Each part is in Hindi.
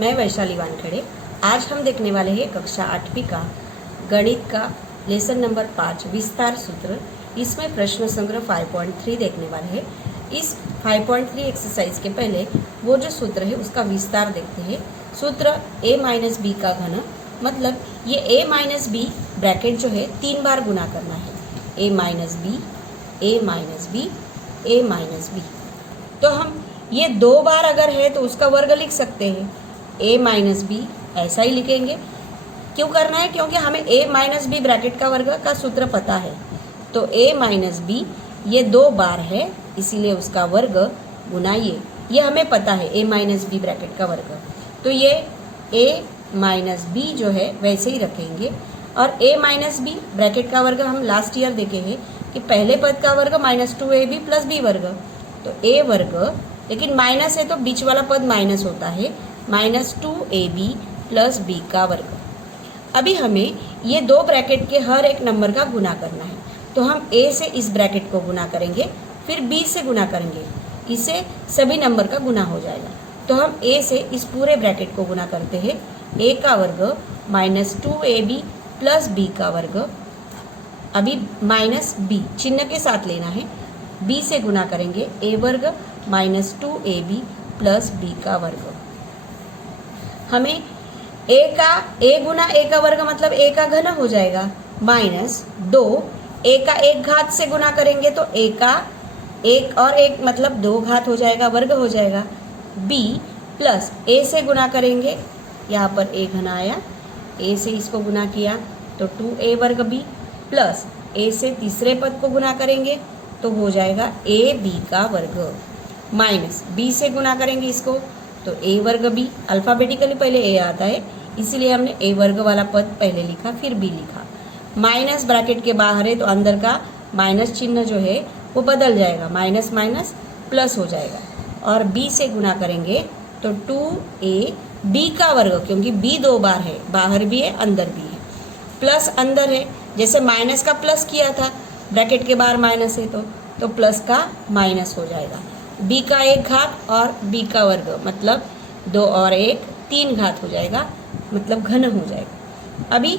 मैं वैशाली वानखेड़े। आज हम देखने वाले हैं कक्षा 8वीं का गणित का लेसन नंबर 5 विस्तार सूत्र। इसमें प्रश्न संग्रह 5.3 देखने वाले हैं। इस 5.3 एक्सरसाइज के पहले वो जो सूत्र है उसका विस्तार देखते हैं। सूत्र a माइनस बी का घन, मतलब ये a माइनस बी ब्रैकेट जो है 3 बार गुना करना है। a minus B, a minus B, a minus B. तो हम ये 2 बार अगर है तो उसका वर्ग लिख सकते हैं। a माइनस बी ऐसा ही लिखेंगे। क्यों करना है? क्योंकि हमें a माइनस बी ब्रैकेट का वर्ग का सूत्र पता है। तो a माइनस बी ये 2 बार है, इसीलिए उसका वर्ग गुना ये हमें पता है a माइनस बी ब्रैकेट का वर्ग। तो ये a माइनस बी जो है वैसे ही रखेंगे। और a माइनस बी ब्रैकेट का वर्ग हम लास्ट ईयर देखे हैं कि पहले पद का वर्ग -2ab प्लस बी वर्ग। तो a वर्ग, लेकिन माइनस है तो बीच वाला पद माइनस होता है, -2ab प्लस बी का वर्ग। अभी हमें ये 2 ब्रैकेट के हर एक नंबर का गुना करना है। तो हम a से इस ब्रैकेट को गुना करेंगे, फिर b से गुना करेंगे, इससे सभी नंबर का गुना हो जाएगा। तो हम a से इस पूरे ब्रैकेट को गुना करते हैं। a का वर्ग -2ab प्लस b का वर्ग, अभी माइनस b चिन्ह के साथ लेना है। b से गुना करेंगे a वर्ग -2ab प्लस b का वर्ग। हमें a गुना a का वर्ग मतलब a का घन हो जाएगा, -2 a का 1 घात से गुना करेंगे तो a का 1 और 1 मतलब 2 घात हो जाएगा, वर्ग हो जाएगा। b प्लस a से गुना करेंगे, यहाँ पर a घन आया, a से इसको गुना किया तो 2a वर्ग b प्लस a से तीसरे पद को गुना करेंगे तो हो जाएगा ab का वर्ग, माइनस b से गुना करेंगे इसको तो a वर्ग b। अल्फ़ाबेटिकली पहले a आता है, इसीलिए हमने a वर्ग वाला पद पहले लिखा फिर b लिखा। माइनस ब्रैकेट के बाहर है तो अंदर का माइनस चिन्ह जो है वो बदल जाएगा, माइनस माइनस प्लस हो जाएगा। और b से गुना करेंगे तो 2ab का वर्ग, क्योंकि b 2 बार है, बाहर भी है अंदर भी है, प्लस अंदर है, जैसे माइनस का प्लस किया था, ब्रैकेट के बाहर माइनस है तो प्लस का माइनस हो जाएगा। b का 1 घात और b का वर्ग मतलब 2 और 1 3 घात हो जाएगा, मतलब घन हो जाएगा। अभी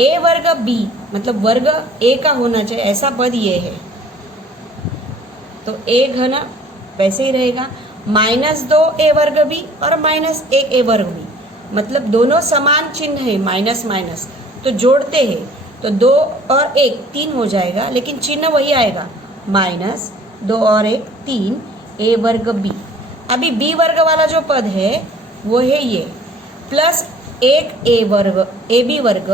a वर्ग b मतलब वर्ग a का होना चाहिए, ऐसा पद ये है, तो a घन वैसे ही रहेगा, -2a वर्ग b और -1a वर्ग b, मतलब दोनों समान चिन्ह है, माइनस माइनस, तो जोड़ते हैं तो 2 और 1 3 हो जाएगा, लेकिन चिन्ह वही आएगा, -2 और 1 3 a वर्ग b। अभी b वर्ग वाला जो पद है वो है ये, प्लस 1 a वर्ग ab वर्ग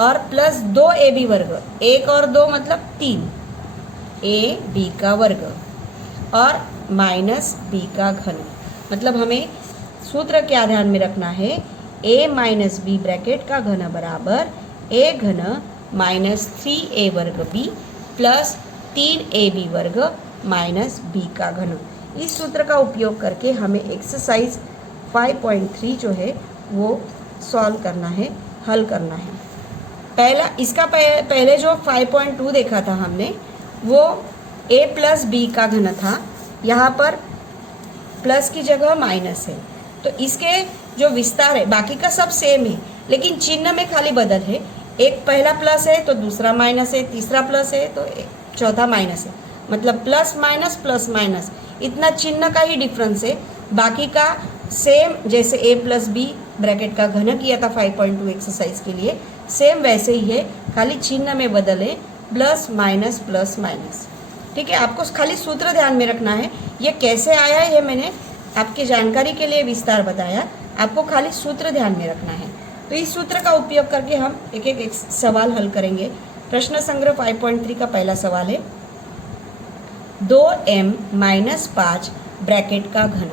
और प्लस 2 ab वर्ग, 1 और 2 मतलब 3 ab का वर्ग और माइनस b का घन। मतलब हमें सूत्र क्या ध्यान में रखना है, a माइनस बी ब्रैकेट का घन बराबर a घन -3a वर्ग b प्लस 3ab वर्ग माइनस b का घन। इस सूत्र का उपयोग करके हमें एक्सरसाइज 5.3 जो है वो सॉल्व करना है, हल करना है। पहले जो 5.2 देखा था हमने वो a प्लस बी का घन था, यहाँ पर प्लस की जगह माइनस है, तो इसके जो विस्तार है बाकी का सब सेम है, लेकिन चिन्ह में खाली बदल है। एक पहला प्लस है तो दूसरा माइनस है, तीसरा प्लस है तो चौथा माइनस है, मतलब प्लस माइनस इतना चिन्ह का ही डिफरेंस है। बाकी का सेम, जैसे a प्लस बी ब्रैकेट का घन किया था 5.2 एक्सरसाइज के लिए, सेम वैसे ही है, खाली चिन्ह में बदले प्लस माइनस। ठीक है, आपको खाली सूत्र ध्यान में रखना है। ये कैसे आया है ये मैंने आपकी जानकारी के लिए विस्तार बताया, आपको खाली सूत्र ध्यान में रखना है। तो इस सूत्र का उपयोग करके हम एक एक सवाल हल करेंगे। प्रश्न संग्रह 5.3 का पहला सवाल है, 2m - 5 ब्रैकेट का घन।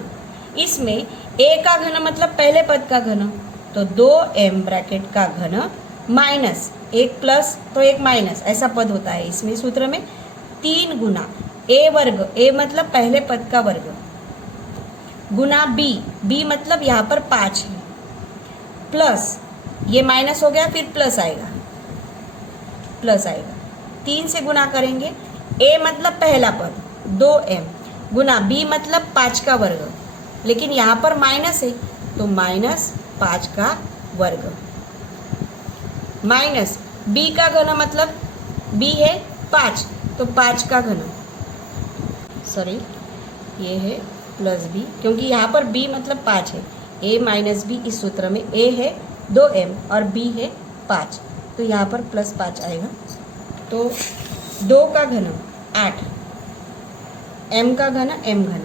इसमें a का घन मतलब पहले पद का घन, तो 2m ब्रैकेट का घन माइनस 1 प्लस तो 1 माइनस, ऐसा पद होता है इसमें सूत्र में, 3 गुना a वर्ग, a मतलब पहले पद का वर्ग, गुना b मतलब यहाँ पर 5 है, प्लस ये माइनस हो गया फिर प्लस आएगा, 3 से गुना करेंगे, a मतलब पहला पद 2m गुना b मतलब 5 का वर्ग, लेकिन यहाँ पर माइनस है तो -5 का वर्ग, माइनस b का घन मतलब b है 5, तो 5 का घन, सॉरी ये है प्लस b, क्योंकि यहाँ पर b मतलब 5 है। a माइनस b, इस सूत्र में a है 2m और b है 5, तो यहाँ पर +5 आएगा। तो 2 का घन 8, m का घन m घन,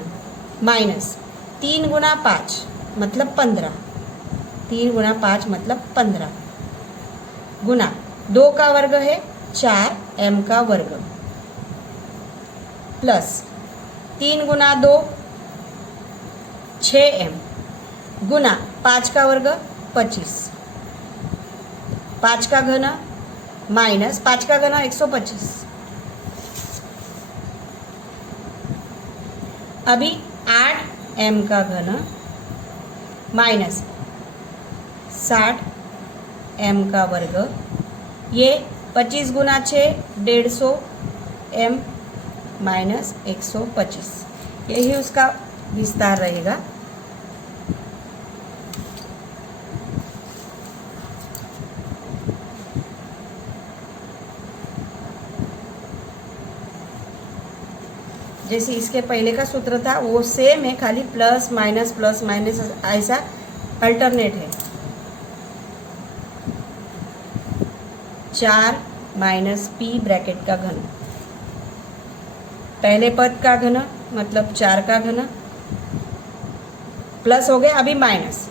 माइनस 3 गुना 5 मतलब 15, 3 गुना 5 मतलब 15, गुना 2 का वर्ग है 4 m का वर्ग, प्लस 3 गुना 2 6m, गुना 5 का वर्ग 25, 5 का घन माइनस 5 का घन 125। अभी 8m का घन माइनस 60m का वर्ग, ये 25 गुना 6 150m माइनस 125, यही उसका विस्तार रहेगा। जैसे इसके पहले का सूत्र था वो सेम है, खाली प्लस माइनस ऐसा अल्टरनेट है। 4 माइनस p ब्रैकेट का घन, पहले पद का घन मतलब 4 का घन, प्लस हो गया, अभी माइनस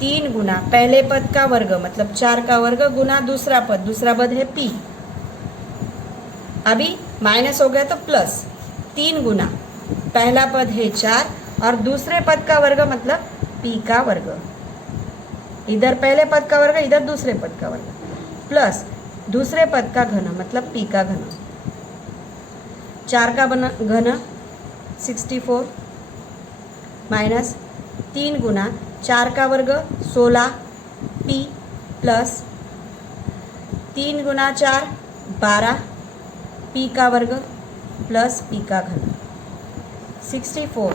3 गुना पहले पद का वर्ग मतलब 4 का वर्ग, गुना दूसरा पद है p, अभी माइनस हो गया तो प्लस 3 गुना पहला पद है 4 और दूसरे पद का वर्ग मतलब p का वर्ग, इधर पहले पद का वर्ग इधर दूसरे पद का वर्ग, प्लस दूसरे पद का घन मतलब p का घन, 4 का घन 64 माइनस 3 गुना 4 का वर्ग 16 p प्लस 3 गुना 4 12 p का वर्ग प्लस p का घन, 64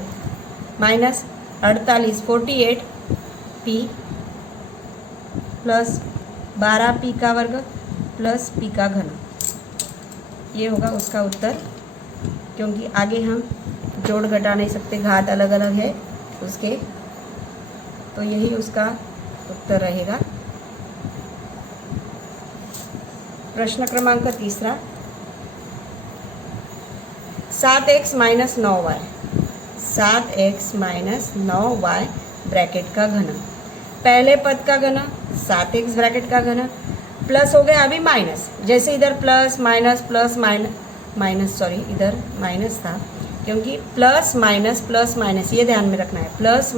माइनस 48 48 p प्लस 12 p का वर्ग प्लस p का घन, ये होगा उसका उत्तर। क्योंकि आगे हम जोड़ घटा नहीं सकते, घात अलग अलग है उसके, तो यही उसका उत्तर रहेगा। प्रश्न क्रमांक 3, 7x minus 9y, 7x minus 9y bracket का घन, पहले पद का घन 7x ब्रैकेट का घन, प्लस हो गया अभी माइनस, जैसे इधर प्लस माइनस सॉरी इधर माइनस था, क्योंकि प्लस माइनस ये ध्यान में रखना है, प्लस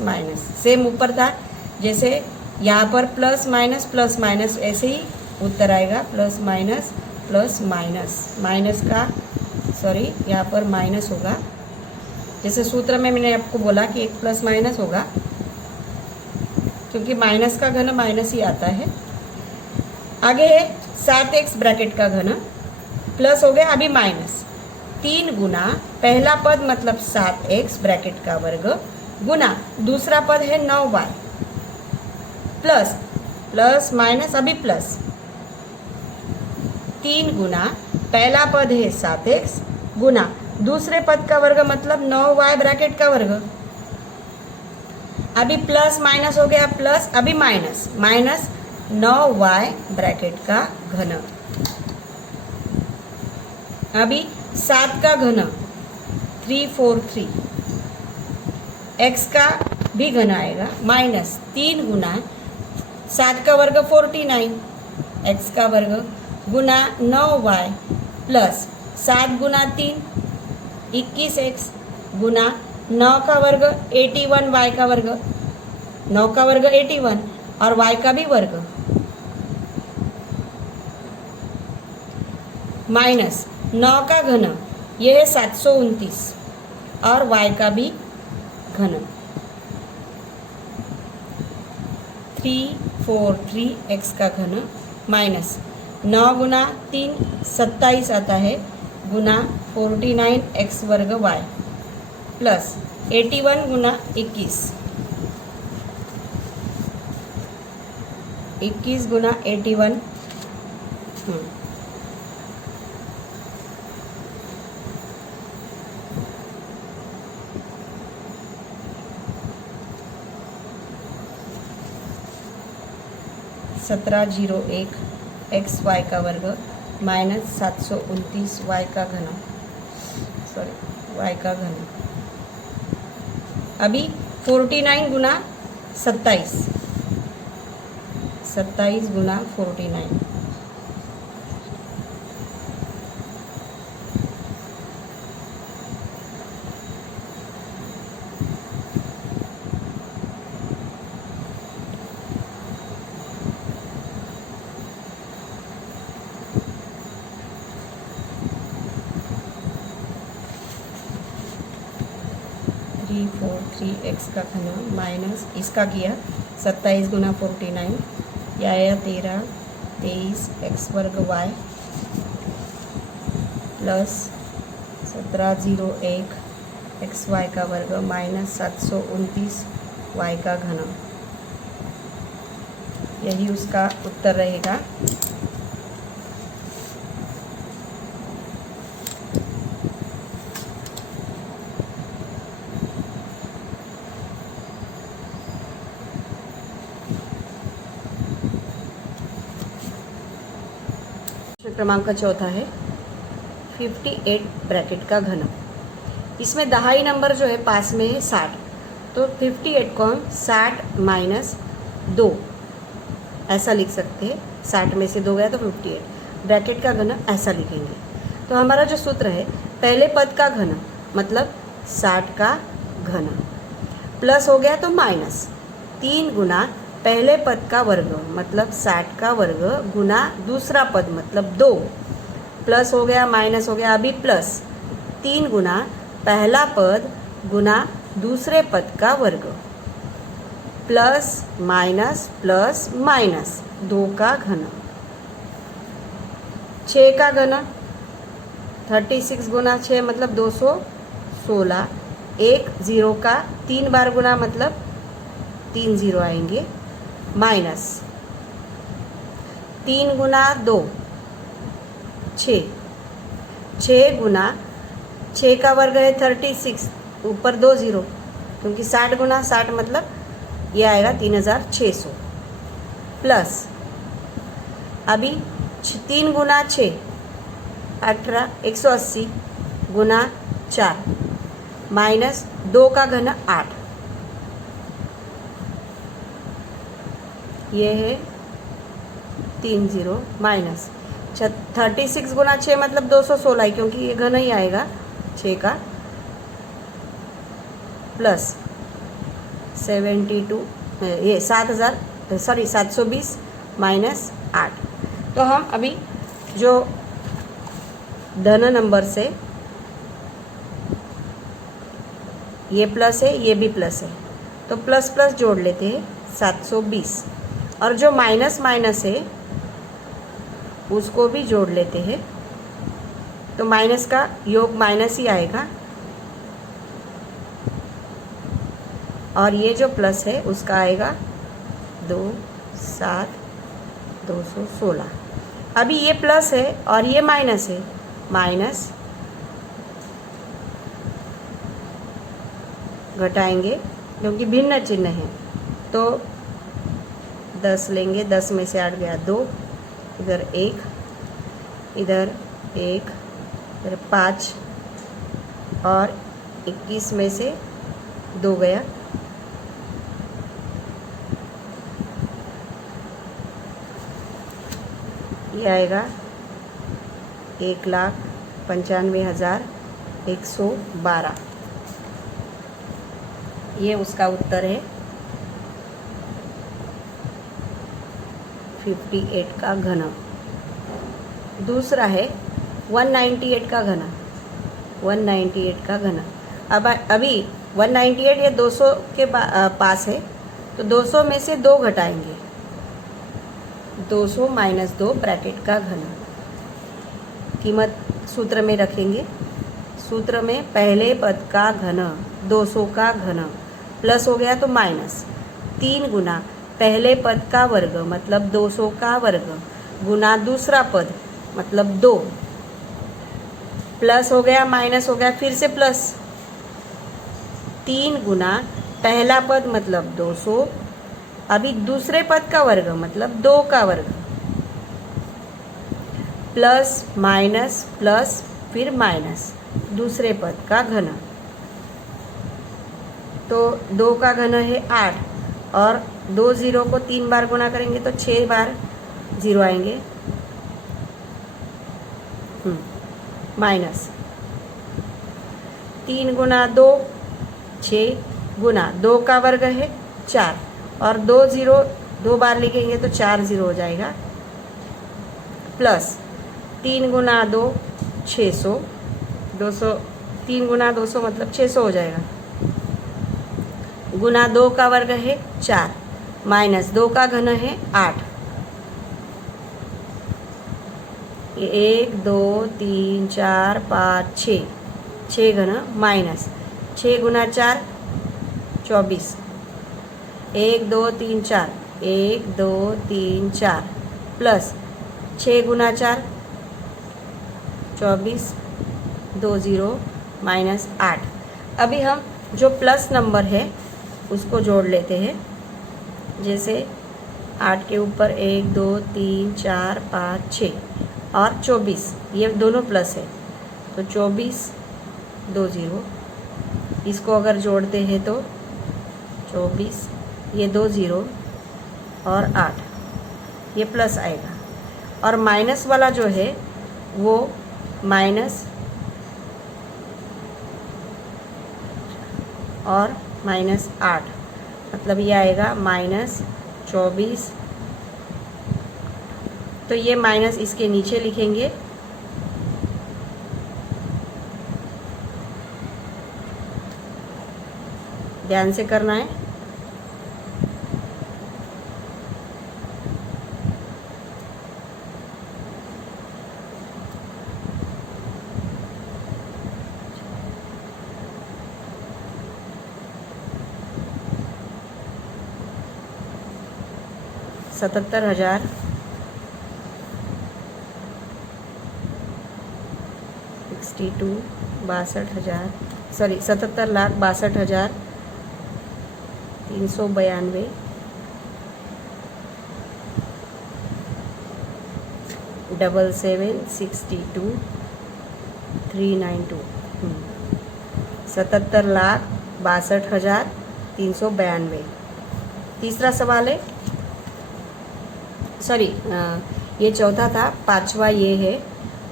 माइनस सेम ऊपर था, जैसे यहाँ पर प्लस माइनस ऐसे ही उत्तर आएगा, प्लस माइनस का सॉरी यहाँ पर माइनस होगा, जैसे सूत्र में मैंने आपको बोला कि एक प्लस माइनस होगा, क्योंकि माइनस का घन माइनस ही आता है। आगे है 7x ब्रैकेट का घन, प्लस हो गया अभी माइनस 3 गुना पहला पद मतलब 7x ब्रैकेट का वर्ग, गुना दूसरा पद है 9y, प्लस माइनस अभी प्लस 3 गुना पहला पद है 7x, गुना दूसरे पद का वर्ग मतलब 9y ब्रैकेट का वर्ग, अभी प्लस माइनस हो गया प्लस, अभी माइनस 9y ब्रैकेट का घन, अभी 7 का घन 343, x का भी घन आएगा माइनस 3 गुना 7 का वर्ग 49 x का वर्ग, गुना 9y प्लस 7 गुना 3 21x, गुना 9 का वर्ग 81 y का वर्ग, 9 का वर्ग 81 और y का भी वर्ग, माइनस 9 का घन ये है 729 और y का भी घन 343 x का घन, माइनस 9 गुना 3 27 आता है, गुना 49 x वर्ग y, प्लस 81 गुना 21 21 गुना 81, सत्रह 01 एक्स वाई का वर्ग माइनस 729 वाई का घन, सॉरी वाई का घन। अभी 49 गुना 27, 27 गुना 49, थ्री फोर थ्री एक्स का घन माइनस इसका किया 27 गुना 49, यह आया 13 23 एक्स वर्ग वाई प्लस 1701 एक्स वाई का वर्ग माइनस 729 वाई का घन। यही उसका उत्तर रहेगा। क्रमांक का चौथा है 58 ब्रैकेट का घन। इसमें दहाई नंबर जो है पास में है 60, तो 58 को हम 60 माइनस 2 ऐसा लिख सकते हैं। 60 में से 2 गया तो 58 ब्रैकेट का घन ऐसा लिखेंगे। तो हमारा जो सूत्र है पहले पद का घन मतलब 60 का घन प्लस हो गया तो माइनस 3 गुना पहले पद का वर्ग मतलब 60 का वर्ग गुना दूसरा पद मतलब 2 प्लस हो गया माइनस हो गया, अभी प्लस 3 गुना पहला पद गुना दूसरे पद का वर्ग प्लस माइनस 2 का घन, 6 का घन 36 गुना 6 मतलब 216, 1 0 का 3 बार गुना मतलब 3 0 आएंगे, माइनस 3 गुना 2 6, 6 गुना 6 का वर्ग है 36, ऊपर 2 0 क्योंकि 60 गुना 60 मतलब ये आएगा 3600 प्लस अभी 3 गुना 6 18 180 गुना 4 माइनस 2 का घन 8, ये है 3 0 माइनस 36 गुना 6 मतलब 216 ही क्योंकि ये घन ही आएगा 6 का प्लस 72 ये 720 माइनस 8। तो हम अभी जो धन नंबर से ये प्लस है ये भी प्लस है तो प्लस प्लस जोड़ लेते हैं 720 और जो माइनस माइनस है उसको भी जोड़ लेते हैं तो माइनस का योग माइनस ही आएगा और ये जो प्लस है उसका आएगा 2 7 216। अभी ये प्लस है और ये माइनस है, माइनस घटाएंगे क्योंकि भिन्न चिन्ह है तो 10 लेंगे, 10 में से 8 गया 2, इधर 1 इधर 1 इधर 5 और 21 में से 2 गया, ये आएगा 1,95,112। ये उसका उत्तर है 58 का घन। दूसरा है 198 का घन, 198 का घन। अब अभी 198 ये 200 के पास है तो 200 में से 2 घटाएंगे, 200 माइनस 2 ब्रैकेट का घन। कीमत सूत्र में रखेंगे, सूत्र में पहले पद का घन 200 का घन प्लस हो गया तो माइनस 3 गुना पहले पद का वर्ग मतलब 200 का वर्ग गुना दूसरा पद मतलब 2, प्लस हो गया माइनस हो गया फिर से प्लस, 3 गुना पहला पद मतलब 200, अभी दूसरे पद का वर्ग मतलब 2 का वर्ग, प्लस माइनस प्लस फिर माइनस दूसरे पद का घन। तो 2 का घन है 8 और 2 जीरो को 3 बार गुना करेंगे तो 6 बार जीरो आएंगे, माइनस 3 गुना 2 6 गुना 2 का वर्ग है 4 और 2 जीरो 2 बार लिखेंगे तो 4 जीरो हो जाएगा, प्लस 3 गुना 2 600, 200 3 गुना 200 मतलब 600 हो जाएगा, गुना 2 का वर्ग है 4 माइनस 2 का घन है 8, 1 2 3 4 5 6, 6 घन माइनस 6 गुना 4 24, 1 2 3 4 1 2 3 4 प्लस 6 गुना 4 24, 2 जीरो माइनस 8। अभी हम जो प्लस नंबर है उसको जोड़ लेते हैं, जैसे 8 के ऊपर 1 2 3 4 5 6 और 24, ये दोनों प्लस है तो 24 2 जीरो, इसको अगर जोड़ते हैं तो 24 ये 2 जीरो और 8 ये प्लस आएगा, और माइनस वाला जो है वो माइनस और माइनस 8 मतलब ये आएगा माइनस 24, तो ये माइनस इसके नीचे लिखेंगे, ध्यान से करना है। सतहत्तर हजार 77,62,392 77,62,392 77,62,392। तीसरा सवाल है, सॉरी ये चौथा था, पांचवा ये है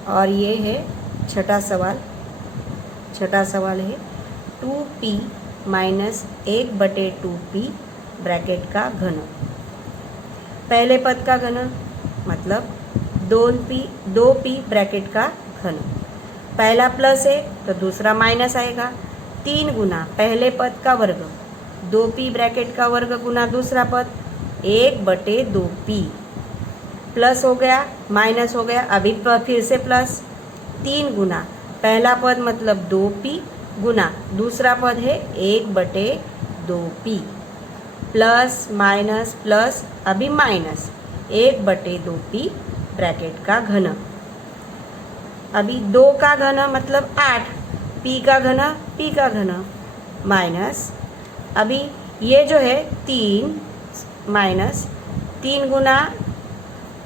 और ये है छठा सवाल। छठा सवाल है 2p माइनस 1/2p ब्रैकेट का घन। पहले पद का घन मतलब 2p ब्रैकेट का घन, पहला प्लस है तो दूसरा माइनस आएगा, 3 गुना पहले पद का वर्ग 2p ब्रैकेट का वर्ग गुना दूसरा पद 1/2p, प्लस हो गया माइनस हो गया, अभी फिर से प्लस, 3 गुना पहला पद मतलब 2p गुना दूसरा पद है 1/2p, प्लस माइनस प्लस अभी माइनस 1/2p ब्रैकेट का घन। अभी 2 का घन मतलब 8, p का घन p का घन माइनस, अभी ये जो है 3 माइनस 3 गुना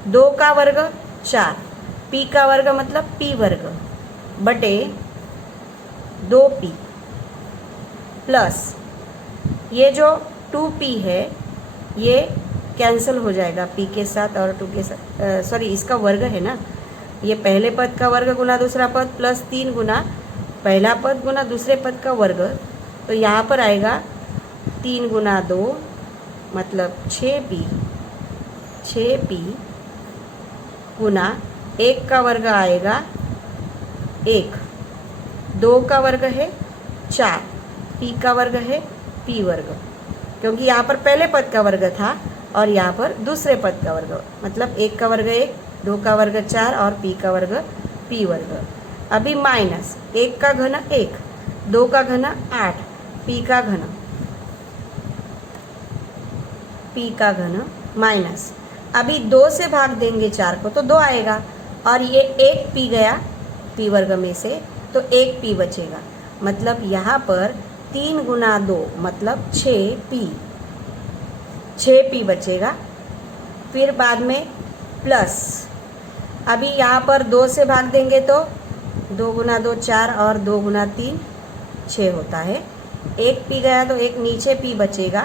2 का वर्ग 4, p का वर्ग मतलब p वर्ग बटे 2p, प्लस ये जो 2p है ये कैंसिल हो जाएगा p के साथ और 2 के साथ, सॉरी इसका वर्ग है ना, ये पहले पद का वर्ग गुना दूसरा पद प्लस 3 गुना पहला पद गुना दूसरे पद का वर्ग, तो यहाँ पर आएगा 3 गुना 2 मतलब 6p गुना 1 का वर्ग आएगा 1, 2 का वर्ग है 4, p का वर्ग है p वर्ग, क्योंकि यहाँ पर पहले पद का वर्ग था और यहाँ पर दूसरे पद का वर्ग मतलब 1 का वर्ग 1, 2 का वर्ग 4 और p का वर्ग p वर्ग। अभी माइनस 1 का घन 1, 2 का घन 8, p का घन पी का घन माइनस, अभी 2 से भाग देंगे 4 को तो 2 आएगा, और ये 1 पी गया पी वर्ग में से, तो 1 पी बचेगा। मतलब यहाँ पर 3 गुना 2 मतलब 6 पी बचेगा। फिर बाद में प्लस, अभी यहाँ पर 2 से भाग देंगे तो 2 गुना 2 4 और 2 गुना 3 6 होता है। 1 पी गया तो 1 नीचे पी बचेगा,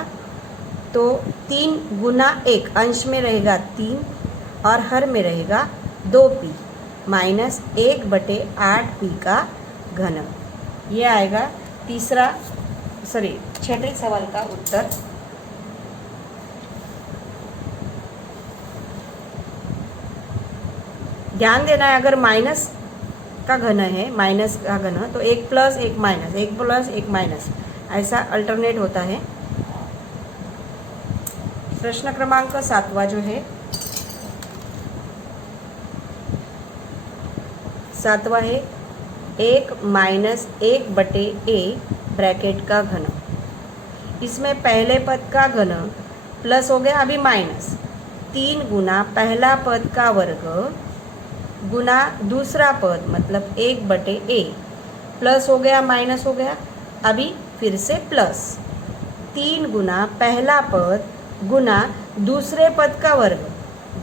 तो 3 गुना 1 अंश में रहेगा 3 और हर में रहेगा 2 पी माइनस 1/8 पी का घन। ये आएगा छठे सवाल का उत्तर। ध्यान देना है, अगर माइनस का घन है, माइनस का घन, तो 1 प्लस 1 माइनस, 1 प्लस 1 माइनस, ऐसा अल्टरनेट होता है। प्रश्न क्रमांक 7वां जो है, 7वां है 1 माइनस 1/a ब्रैकेट का घन। इसमें पहले पद का घन प्लस हो गया, अभी माइनस 3 गुना पहला पद का वर्ग गुना दूसरा पद मतलब 1/a, प्लस हो गया माइनस हो गया, अभी फिर से प्लस 3 गुना पहला पद गुना दूसरे पद का वर्ग,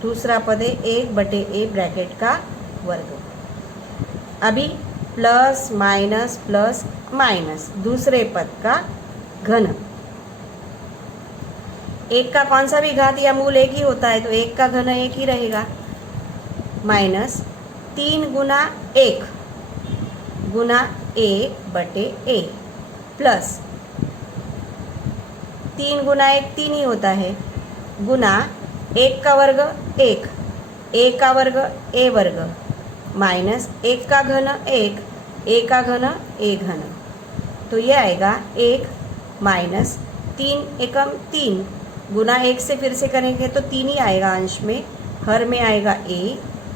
दूसरा पद है 1/a ब्रैकेट का वर्ग, अभी प्लस माइनस प्लस माइनस दूसरे पद का घन। 1 का कौन सा भी घात या मूल 1 ही होता है, तो 1 का घन 1 ही रहेगा, माइनस 3 गुना 1 गुना 1/a प्लस 3 गुना 1 3 ही होता है, गुना 1 का वर्ग 1, a का वर्ग a वर्ग माइनस 1 का घन 1, a का घन a घन। तो ये आएगा 1 माइनस 3 एकम 3 गुना 1 से फिर से करेंगे तो 3 ही आएगा अंश में, हर में आएगा a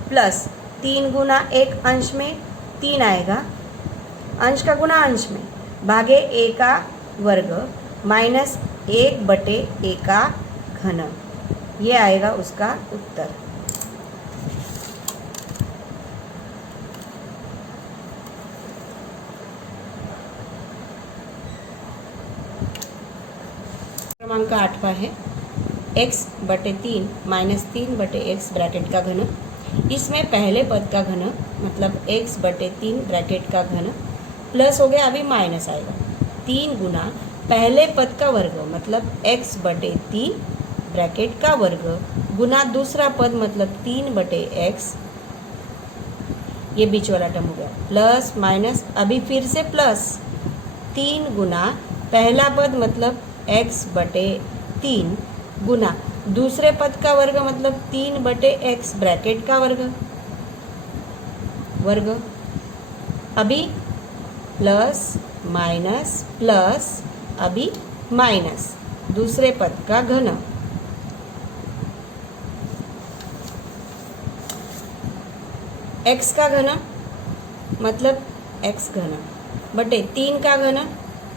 प्लस 3 गुना 1 अंश में 3 आएगा, अंश का गुना अंश में, भागे a का वर्ग माइनस 1/a का घन। ये आएगा उसका उत्तर। क्रमांक 8वां है x/3 माइनस 3/x ब्रैकेट का घन। इसमें पहले पद का घन मतलब x/3 ब्रैकेट का घन प्लस हो गया, अभी माइनस आएगा 3 गुना पहले पद का वर्ग मतलब x/3 ब्रैकेट का वर्ग गुना दूसरा पद मतलब 3/x, ये बीच वाला टर्म हो गया, प्लस माइनस, अभी फिर से प्लस 3 गुना पहला पद मतलब x/3 गुना दूसरे पद का वर्ग मतलब 3/x ब्रैकेट का वर्ग, अभी प्लस माइनस प्लस, अभी माइनस दूसरे पद का घन, x का घन मतलब x घन बटे 3 का घन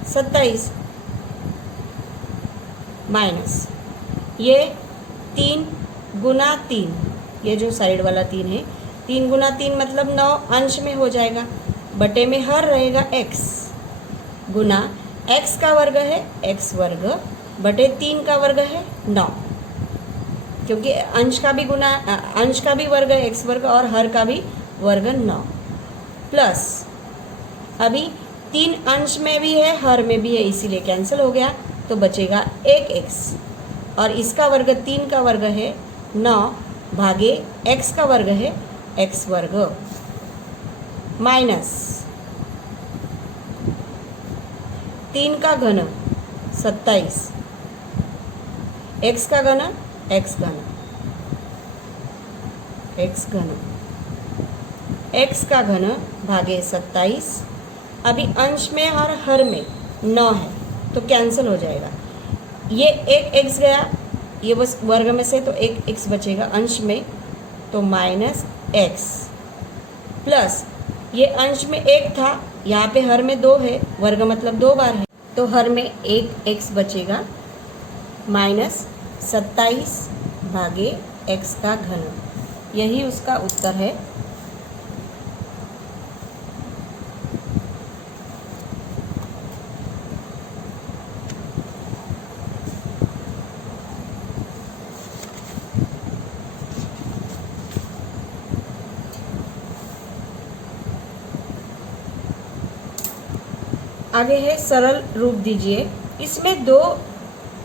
27 माइनस ये 3 गुना 3, ये जो साइड वाला 3 है, 3 गुना 3 मतलब 9 अंश में हो जाएगा, बटे में हर रहेगा x गुना x का वर्ग है x वर्ग बटे 3 का वर्ग है 9, क्योंकि अंश का भी वर्ग है x वर्ग और हर का भी वर्ग 9, प्लस अभी 3 अंश में भी है हर में भी है, इसीलिए कैंसिल हो गया, तो बचेगा 1x और इसका वर्ग 3 का वर्ग है 9 भागे x का वर्ग है x वर्ग माइनस 3 का घन 27, x का घन x घन x का घन भागे 27, अभी अंश में और हर में 9 है तो कैंसिल हो जाएगा, ये एक x गया ये बस वर्ग में से, तो एक x बचेगा अंश में, तो माइनस x प्लस ये अंश में 1 था, यहाँ पे हर में 2 है, वर्ग मतलब 2 बार है, तो हर में एक x बचेगा माइनस 27 भागे x का घन, यही उसका उत्तर है। आगे है सरल रूप दीजिए। इसमें दो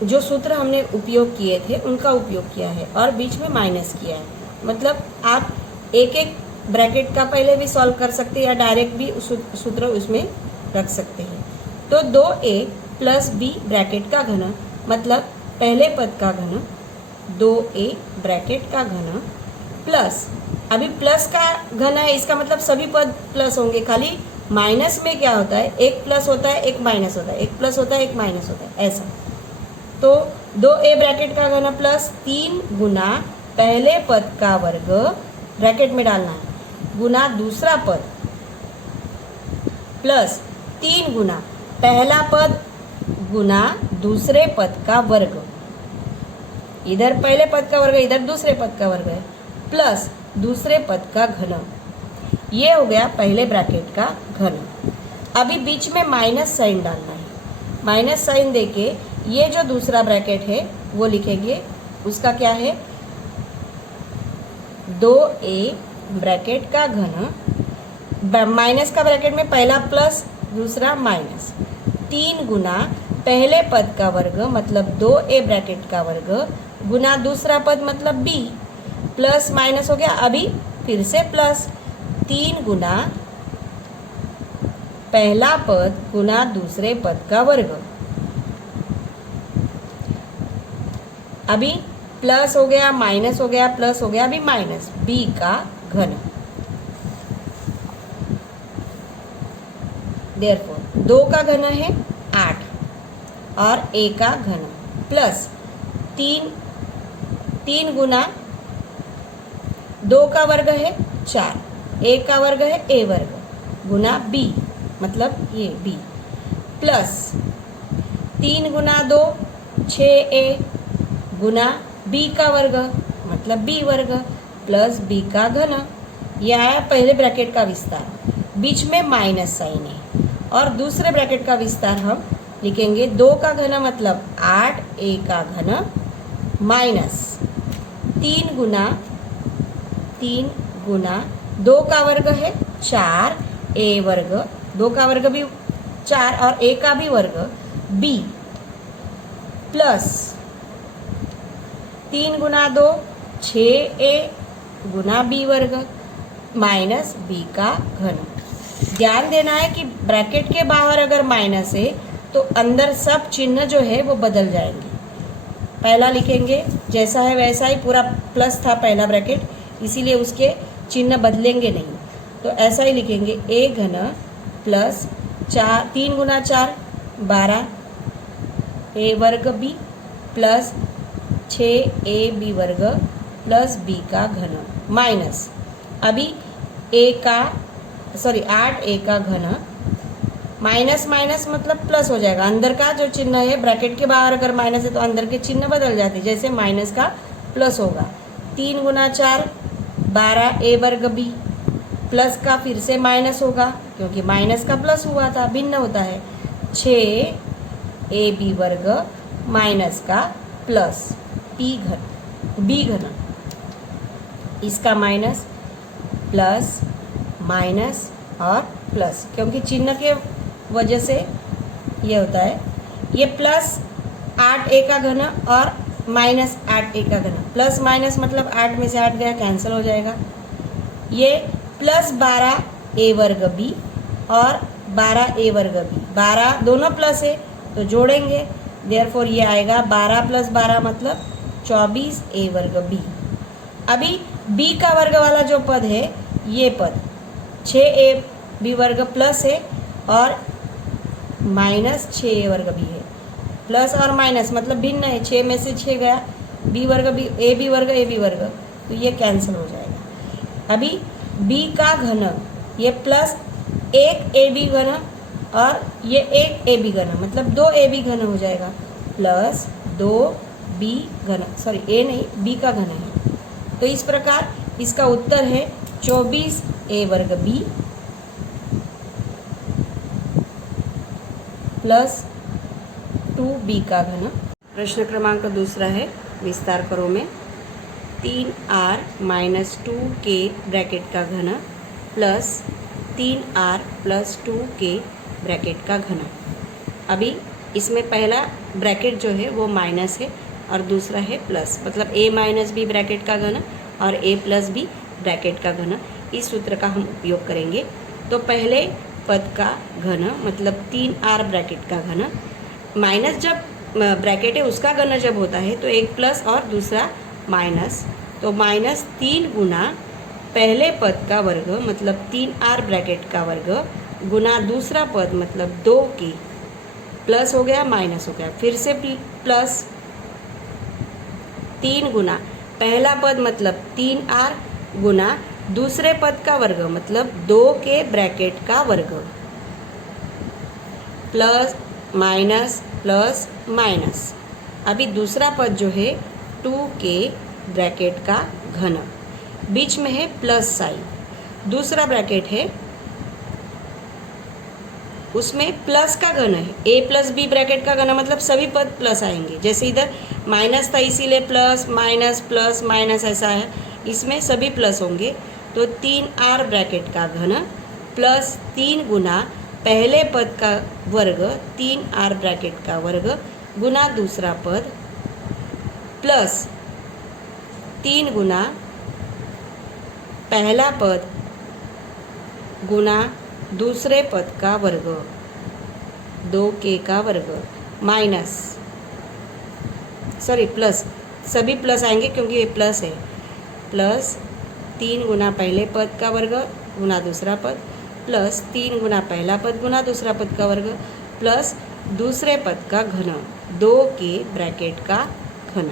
जो सूत्र हमने उपयोग किए थे उनका उपयोग किया है और बीच में माइनस किया है। मतलब आप एक एक ब्रैकेट का पहले भी सॉल्व कर सकते हैं या डायरेक्ट भी सूत्र उसमें रख सकते हैं। तो 2a प्लस b ब्रैकेट का घन, मतलब पहले पद का घन 2a ब्रैकेट का घन प्लस, अभी प्लस का घन है इसका मतलब सभी पद प्लस होंगे, खाली माइनस में क्या होता है, एक प्लस होता है एक माइनस होता है, एक प्लस होता है एक माइनस होता है, ऐसा। तो 2a ब्रैकेट का घन प्लस 3 गुना पहले पद का वर्ग ब्रैकेट में डालना है गुना दूसरा पद प्लस 3 गुना पहला पद गुना दूसरे पद का वर्ग, इधर पहले पद का वर्ग इधर दूसरे पद का वर्ग है, प्लस दूसरे पद का घन। ये हो गया पहले ब्रैकेट का घन। अभी बीच में माइनस साइन डालना है। माइनस साइन देके ये जो दूसरा ब्रैकेट है वो लिखेंगे, उसका क्या है 2a ब्रैकेट का घन, माइनस का ब्रैकेट में पहला प्लस दूसरा माइनस, 3 गुना पहले पद का वर्ग मतलब 2a ब्रैकेट का वर्ग गुना दूसरा पद मतलब b, प्लस माइनस हो गया, अभी फिर से प्लस 3 गुना पहला पद गुना दूसरे पद का वर्ग, अभी प्लस हो गया माइनस हो गया प्लस हो गया, अभी माइनस b का घन। देयरफॉर 2 का घन है 8 और a का घन प्लस 3 गुना 2 का वर्ग है 4, a का वर्ग है a वर्ग गुना b मतलब ये b प्लस 3 गुना 2 6a गुना b का वर्ग मतलब b वर्ग प्लस b का घन। यह आया पहले ब्रैकेट का विस्तार, बीच में माइनस साइन है और दूसरे ब्रैकेट का विस्तार हम लिखेंगे 2 का घन मतलब 8a का घन माइनस 3 गुना 2 का वर्ग है 4a वर्ग, 2 का वर्ग भी 4 और a का भी वर्ग b प्लस 3 गुना 2 6a गुना b वर्ग माइनस b का घन। ध्यान देना है कि ब्रैकेट के बाहर अगर माइनस है तो अंदर सब चिन्ह जो है वो बदल जाएंगे। पहला लिखेंगे जैसा है वैसा ही, पूरा प्लस था पहला ब्रैकेट इसीलिए उसके चिन्ह बदलेंगे नहीं, तो ऐसा ही लिखेंगे a घन प्लस 3 गुना 4 12 a वर्ग b प्लस 6ab वर्ग प्लस b का घन माइनस, अभी 8a का घन माइनस माइनस मतलब प्लस हो जाएगा, अंदर का जो चिन्ह है ब्रैकेट के बाहर अगर माइनस है तो अंदर के चिन्ह बदल जाते, जैसे माइनस का प्लस होगा 3 गुना 4 12a वर्ग b प्लस का फिर से माइनस होगा क्योंकि माइनस का प्लस हुआ था, भिन्न होता है 6ab वर्ग माइनस का प्लस b घन, इसका माइनस प्लस माइनस और प्लस, क्योंकि चिन्ह के वजह से ये होता है, ये प्लस 8a का घन और माइनस 8a का घन, प्लस माइनस मतलब 8 में से 8 गया कैंसिल हो जाएगा, ये प्लस 12a वर्ग b और 12a वर्ग b, 12 दोनों प्लस है तो जोड़ेंगे, देयरफॉर ये आएगा 12 प्लस 12 मतलब 24a वर्ग b। अभी b का वर्ग वाला जो पद है ये पद 6ab वर्ग प्लस है और माइनस 6a वर्ग भी है, प्लस और माइनस मतलब भिन्न है, 6 में से 6 गया, b वर्ग भी ab वर्ग तो ये कैंसिल हो जाएगा। अभी b का घन ये प्लस 1ab घन और ये 1ab घन मतलब 2ab घन हो जाएगा प्लस 2b बी घन, सॉरी ए नहीं बी का घन है। तो इस प्रकार इसका उत्तर है 24a वर्ग बी प्लस 2b का घन। प्रश्न क्रमांक दूसरा है, विस्तार करो में 3r माइनस 2k ब्रैकेट का घन plus 3r plus 2k bracket का घन। अभी इसमें पहला ब्रैकेट जो है वो माइनस है और दूसरा है प्लस, मतलब a माइनस बी ब्रैकेट का घन और a प्लस बी ब्रैकेट का घन। इस सूत्र का हम उपयोग करेंगे। तो पहले पद का घन मतलब 3r ब्रैकेट का घन, माइनस जब ब्रैकेट है उसका घन जब होता है तो एक प्लस और दूसरा माइनस, तो माइनस 3 गुना पहले पद का वर्ग मतलब 3r ब्रैकेट का वर्ग गुना दूसरा पद मतलब 2k प्लस हो गया माइनस हो गया, फिर से प्लस 3 गुना पहला पद मतलब 3r गुना दूसरे पद का वर्ग मतलब 2k ब्रैकेट का वर्ग प्लस माइनस प्लस माइनस। अभी दूसरा पद जो है 2k ब्रैकेट का घन, बीच में है प्लस साइन, दूसरा ब्रैकेट है उसमें प्लस का घन है, a प्लस बी ब्रैकेट का घन मतलब सभी पद प्लस आएंगे। जैसे इधर माइनस था इसीलिए प्लस माइनस प्लस माइनस ऐसा है, इसमें सभी प्लस होंगे। तो 3r ब्रैकेट का घन प्लस 3 गुना पहले पद का वर्ग 3r ब्रैकेट का वर्ग गुना दूसरा पद प्लस 3 गुना पहला पद गुना दूसरे पद का वर्ग 2k का वर्ग माइनस, सॉरी प्लस, सभी प्लस आएंगे क्योंकि ये प्लस है, प्लस 3 गुना पहले पद का वर्ग गुना दूसरा पद प्लस 3 गुना पहला पद गुना दूसरा पद का वर्ग प्लस दूसरे पद का घन 2k ब्रैकेट का घन।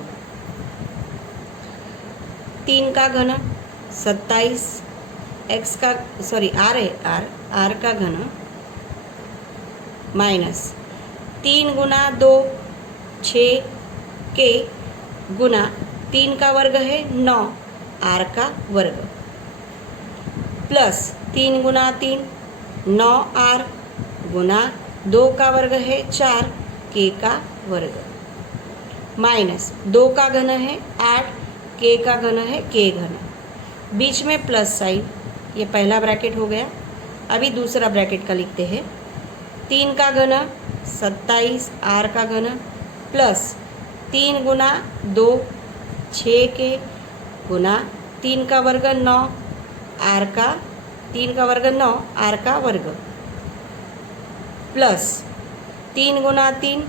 3 का घन 27, x का सॉरी r है r का घन माइनस 3 गुना 2 6k गुना 3 का वर्ग है 9 r का वर्ग प्लस 3 गुना 3 9r गुना 2 का वर्ग है 4k का वर्ग माइनस 2 का घन है 8, k का घन है k घन, बीच में प्लस साइन, ये पहला ब्रैकेट हो गया। अभी दूसरा ब्रैकेट का लिखते हैं, 3 का घन 27 r का घन प्लस 3 गुना 2 6k गुना 3 का वर्ग 9 r का 3 का वर्ग 9 r का वर्ग प्लस 3 गुना 3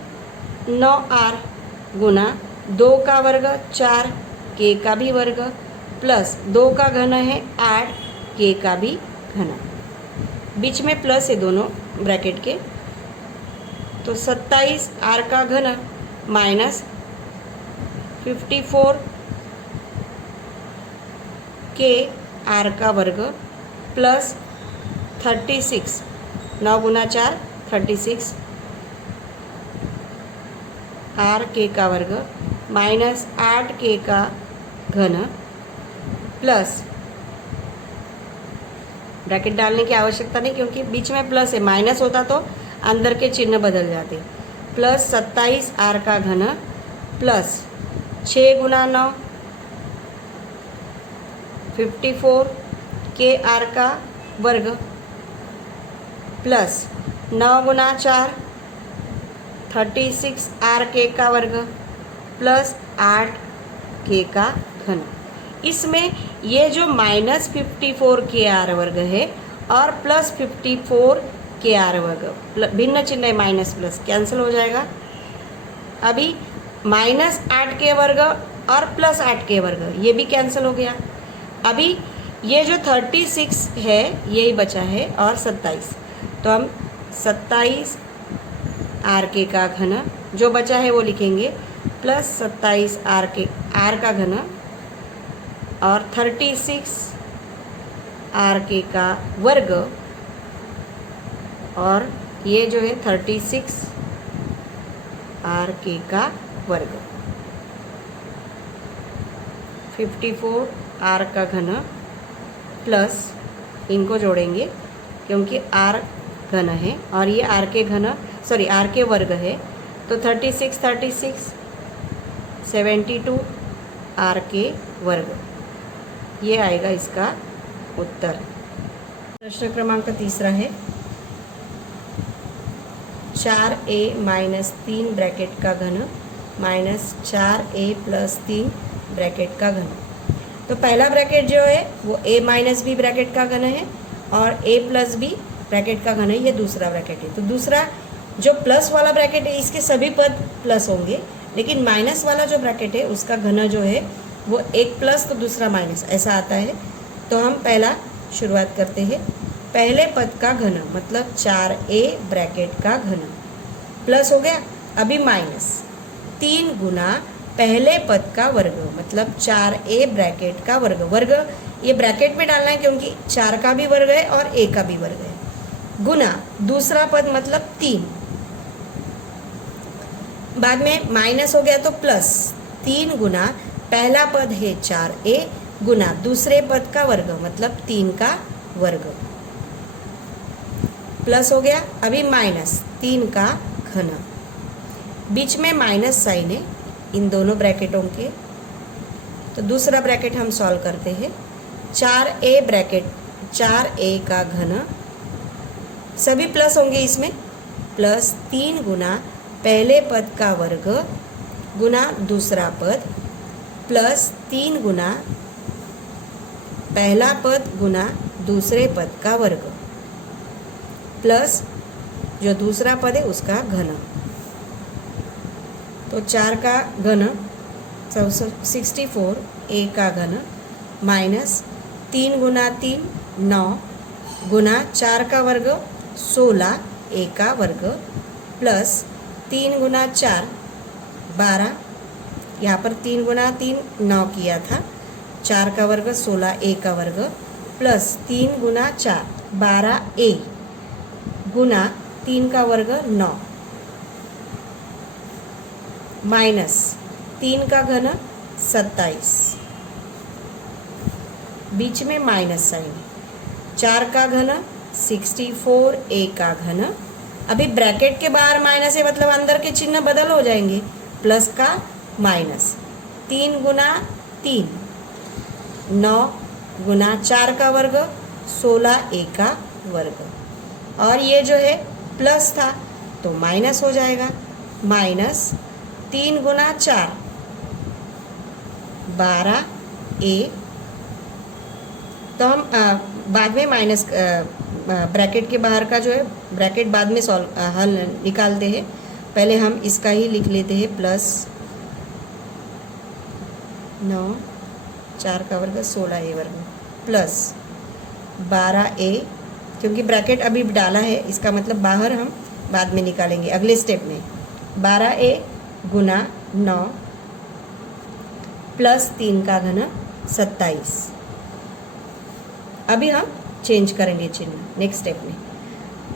9r गुना 2 का वर्ग 4 k का भी वर्ग प्लस 2 का घन है 8 k का भी घन, बीच में प्लस है दोनों ब्रैकेट के। तो 27 r का घन माइनस 54 k r का वर्ग प्लस 36, 9 गुना 4 36 r k का वर्ग माइनस 8 k का घन प्लस, ब्रैकेट डालने की आवश्यकता नहीं क्योंकि बीच में प्लस है, माइनस होता तो अंदर के चिन्ह बदल जाते, प्लस 27 r का घन प्लस 6 गुना 9 54 k r का वर्ग प्लस 9 गुना 4 36 r k का वर्ग प्लस 8 k का घन। इसमें ये जो माइनस 54 के आर वर्ग है और प्लस 54 के आर वर्ग भिन्न चिन्ह है, माइनस प्लस कैंसिल हो जाएगा। अभी माइनस 8 के वर्ग और प्लस 8 के वर्ग ये भी कैंसिल हो गया। अभी ये जो 36 है यही बचा है और 27, तो हम 27 आर के का घन जो बचा है वो लिखेंगे प्लस 27 आर का घन और 36 आर के का वर्ग और ये जो है 36 आर के का वर्ग। 54 आर का घन प्लस इनको जोड़ेंगे क्योंकि आर घन है और ये आर के घन आर के वर्ग है, तो 36 72 आर के वर्ग, ये आएगा इसका उत्तर। प्रश्न क्रमांक 3 है 4a माइनस 3 ब्रैकेट का घन माइनस 4a प्लस 3 ब्रैकेट का घन। तो पहला ब्रैकेट जो है वो a माइनस b ब्रैकेट का घन है और a प्लस b ब्रैकेट का घन है, ये दूसरा ब्रैकेट है। तो दूसरा जो प्लस वाला ब्रैकेट है इसके सभी पद प्लस होंगे, लेकिन माइनस वाला जो ब्रैकेट है उसका घन जो है वो एक प्लस तो दूसरा माइनस, ऐसा आता है। तो हम पहला शुरुआत करते हैं। पहले पद का घन मतलब 4a ब्रैकेट का घन प्लस हो गया, अभी माइनस 3 गुना पहले पद का वर्ग मतलब 4a ब्रैकेट का वर्ग। वर्ग ये ब्रैकेट में डालना है क्योंकि 4 का भी वर्ग है और a का भी वर्ग है, गुना दूसरा पद मतलब 3, बाद में माइनस हो गया तो प्लस 3 गुना पहला पद है 4a गुना दूसरे पद का वर्ग मतलब 3 का वर्ग, प्लस हो गया, अभी माइनस 3 का घन, बीच में माइनस साइन है इन दोनों ब्रैकेटों के। तो दूसरा ब्रैकेट हम सॉल्व करते हैं। 4a ब्रैकेट 4a का घन, सभी प्लस होंगे इसमें, प्लस 3 गुना पहले पद का वर्ग गुना दूसरा पद प्लस 3 गुना पहला पद गुना दूसरे पद का वर्ग प्लस जो दूसरा पद है उसका घन। तो 4 का घन 64 a का घन माइनस 3 गुना 3 9 गुना 4 का वर्ग 16 a का वर्ग प्लस 3 गुना 4 12, यहाँ पर 3 गुना 3 9 किया था, 4 का वर्ग 16 a का वर्ग प्लस 3 गुना 4 12a गुना 3 का वर्ग 9 माइनस 3 का घन 27, बीच में माइनस साइन, 4 का घन 64 a का घन, अभी ब्रैकेट के बाहर माइनस है मतलब अंदर के चिन्ह बदल हो जाएंगे, प्लस का माइनस 3 गुना 3 9 गुना 4 का वर्ग 16 a का वर्ग, और ये जो है प्लस था तो माइनस हो जाएगा, माइनस 3 गुना 4 12 a। तो हम बाद में माइनस ब्रैकेट के बाहर का जो है ब्रैकेट बाद में सॉल्व हल निकालते हैं, पहले हम इसका ही लिख लेते हैं, प्लस 9 4 का वर्ग 16 a वर्ग प्लस 12a, क्योंकि ब्रैकेट अभी डाला है इसका मतलब बाहर हम बाद में निकालेंगे अगले स्टेप में, 12a गुना 9 प्लस 3 का घन 27। अभी हम चेंज करेंगे चिन्ह नेक्स्ट स्टेप में,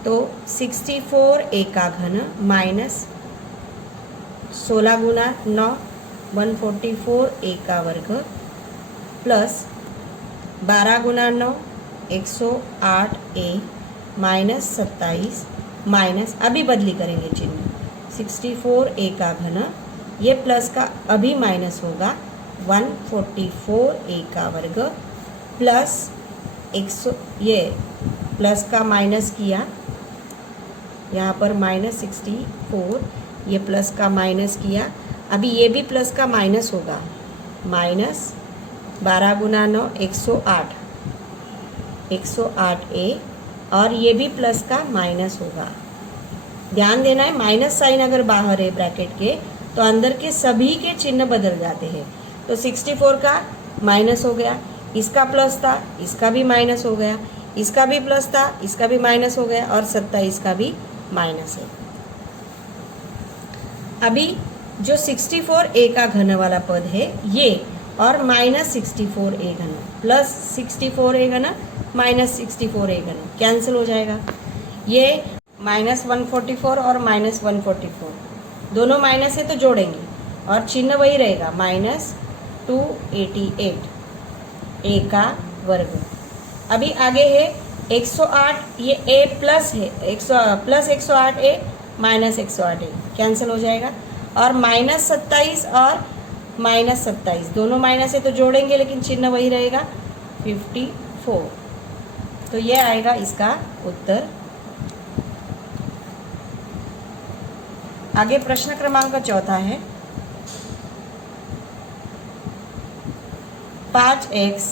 तो 64 a का घन माइनस 16 गुना 9 144 a का वर्ग plus 12 Guna 9 108 a minus 27 minus, अभी बदली करेंगे चिन्ह, 64 a का घन, ये प्लस का अभी माइनस होगा 144 a का वर्ग प्लस 100, ये प्लस का माइनस किया, यहाँ पर माइनस 64, ये प्लस का माइनस किया, अभी ये भी प्लस का माइनस होगा, माइनस 12 गुना 9 108 a, और ये भी प्लस का माइनस होगा। ध्यान देना है माइनस साइन अगर बाहर है ब्रैकेट के तो अंदर के सभी के चिन्ह बदल जाते हैं। तो 64 का माइनस हो गया, इसका प्लस था इसका भी माइनस हो गया, इसका भी प्लस था इसका भी माइनस हो गया, और 27 का भी माइनस है। अभी जो 64 a का घन वाला पद है ये, और माइनस 64 a घन प्लस 64 a घन माइनस 64 a घन कैंसिल हो जाएगा, ये माइनस 144 और माइनस 144 दोनों माइनस है तो जोड़ेंगे और चिन्ह वही रहेगा, माइनस 288 a का वर्ग। अभी आगे है 108, ये a प्लस है, 108 a माइनस 108 a कैंसिल हो जाएगा, और -27 और -27 दोनों माइनस है तो जोड़ेंगे लेकिन चिन्ह वही रहेगा 54। तो ये आएगा इसका उत्तर। आगे प्रश्न क्रमांक 4 है 5x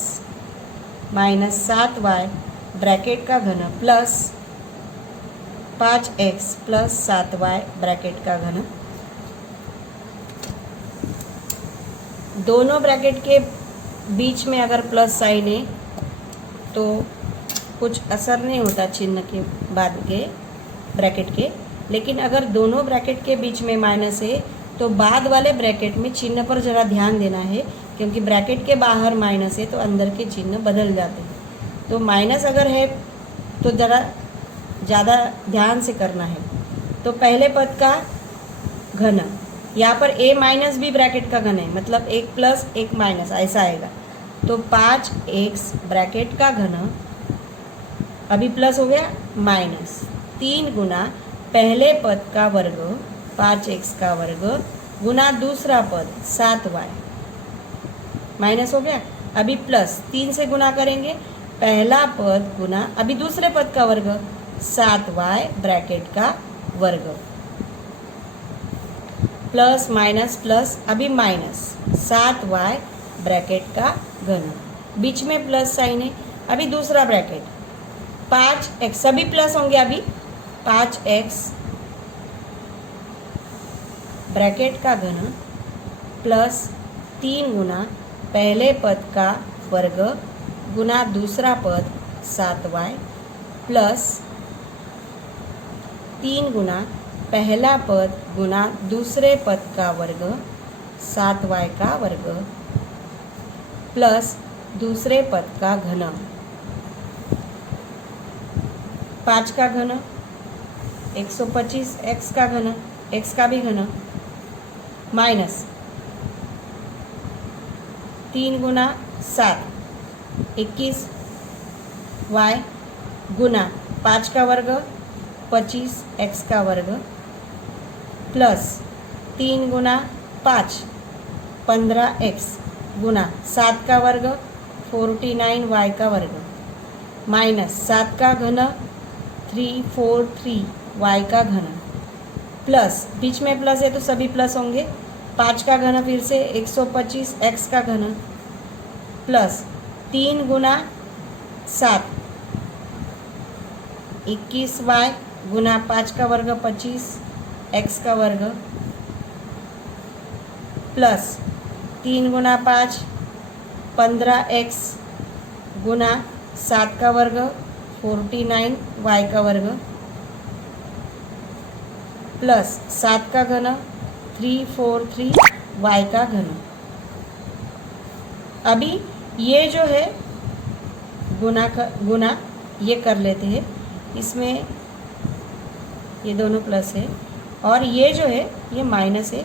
माइनस 7y ब्रैकेट का घन plus 5x plus 7y bracket का घन। दोनों ब्रैकेट के बीच में अगर प्लस साइन है तो कुछ असर नहीं होता चिन्ह के बाद के ब्रैकेट के, लेकिन अगर दोनों ब्रैकेट के बीच में माइनस है तो बाद वाले ब्रैकेट में चिन्ह पर ज़रा ध्यान देना है, क्योंकि ब्रैकेट के बाहर माइनस है तो अंदर के चिन्ह बदल जाते हैं। तो माइनस अगर है तो ज़रा ज़्यादा ध्यान से करना है। तो पहले पद का घन, यहाँ पर a माइनस भी ब्रैकेट का घन है, मतलब एक प्लस एक माइनस ऐसा आएगा। तो 5x ब्रैकेट का घन, अभी प्लस हो गया माइनस 3 गुना पहले पद का वर्ग 5x का वर्ग गुना दूसरा पद 7y, माइनस हो गया। अभी प्लस 3 से गुना करेंगे पहला पद गुना अभी दूसरे पद का वर्ग 7y ब्रैकेट का वर्ग, प्लस माइनस प्लस अभी माइनस 7y ब्रैकेट का घन, बीच में प्लस साइन है। अभी दूसरा ब्रैकेट 5x, सभी प्लस होंगे अभी 5x ब्रैकेट का घन प्लस 3 गुना पहले पद का वर्ग गुना दूसरा पद 7y प्लस 3 गुना पहला पद गुना दूसरे पद का वर्ग 7y का वर्ग प्लस दूसरे पद का घन। 5 का घन 125, x का घन x का भी घन माइनस 3 गुना 7 21 y गुना 5 का वर्ग 25 x का वर्ग प्लस 3 गुना 5 15x गुना 7 का वर्ग 49y का वर्ग माइनस 7 का घन 343y का घन प्लस बीच में प्लस है तो सभी प्लस होंगे। 5 का घन फिर से 125 x का घन प्लस 3 गुना 7 21y गुना 5 का वर्ग 25 x का वर्ग प्लस 3 गुना 5 15x गुना 7 का वर्ग 49y का वर्ग प्लस 7 का घन 343y का घन। अभी ये जो है गुना ये कर लेते हैं, इसमें ये दोनों प्लस है और ये जो है ये माइनस है,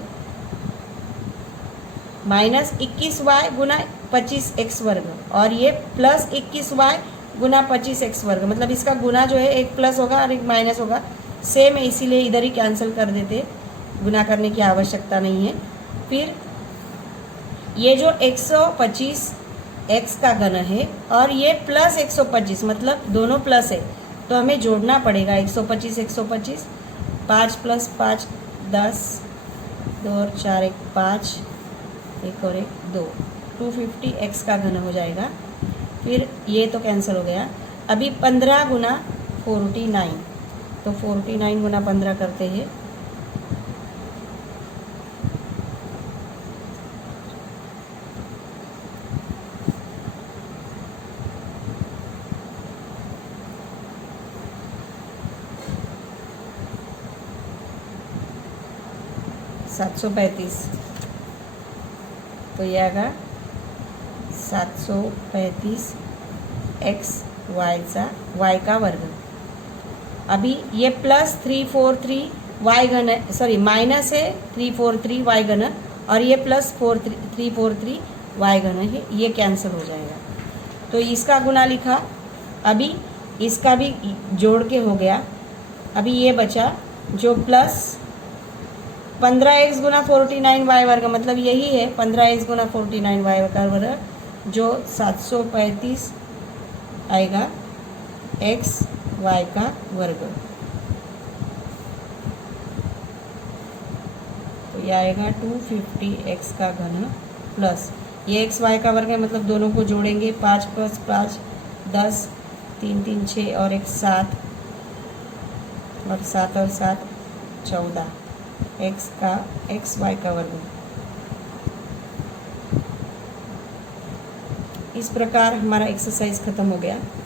माइनस 21y गुना 25x वर्ग और ये प्लस 21y गुना 25x वर्ग, मतलब इसका गुना जो है एक प्लस होगा और एक माइनस होगा, सेम है इसीलिए इधर ही कैंसिल कर देते, गुना करने की आवश्यकता नहीं है। फिर ये जो 125x का घन है और ये प्लस 125 मतलब दोनों प्लस है तो हमें जोड़ना पड़ेगा 125 125, 5 प्लस 5 10, 2 और 4 1 5, 1 और 1 2, 250x का घन हो जाएगा। फिर ये तो कैंसिल हो गया। अभी 15 गुना 49, तो 49 गुना 15 करते हैं, $735, तो ये आएगा 735 y का वर्ग। अभी ये प्लस 343 y घन है, सॉरी माइनस है 343 y घन और ये प्लस 343 वाई घन है, ये कैंसिल हो जाएगा। तो इसका गुना लिखा, अभी इसका भी जोड़ के हो गया। अभी ये बचा जो प्लस 15x गुना 49 वाई वर्ग, मतलब यही है 15x गुना 49 वाई का वर्ग, जो 735 आएगा x y का वर्ग। तो ये आएगा 250x का घन प्लस ये x y का वर्ग है, मतलब दोनों को जोड़ेंगे, 5 + 5 10, 3 3 6 और 1 7, और 7 और 7 14 x y का वर्ग। इस प्रकार हमारा एक्सरसाइज खत्म हो गया।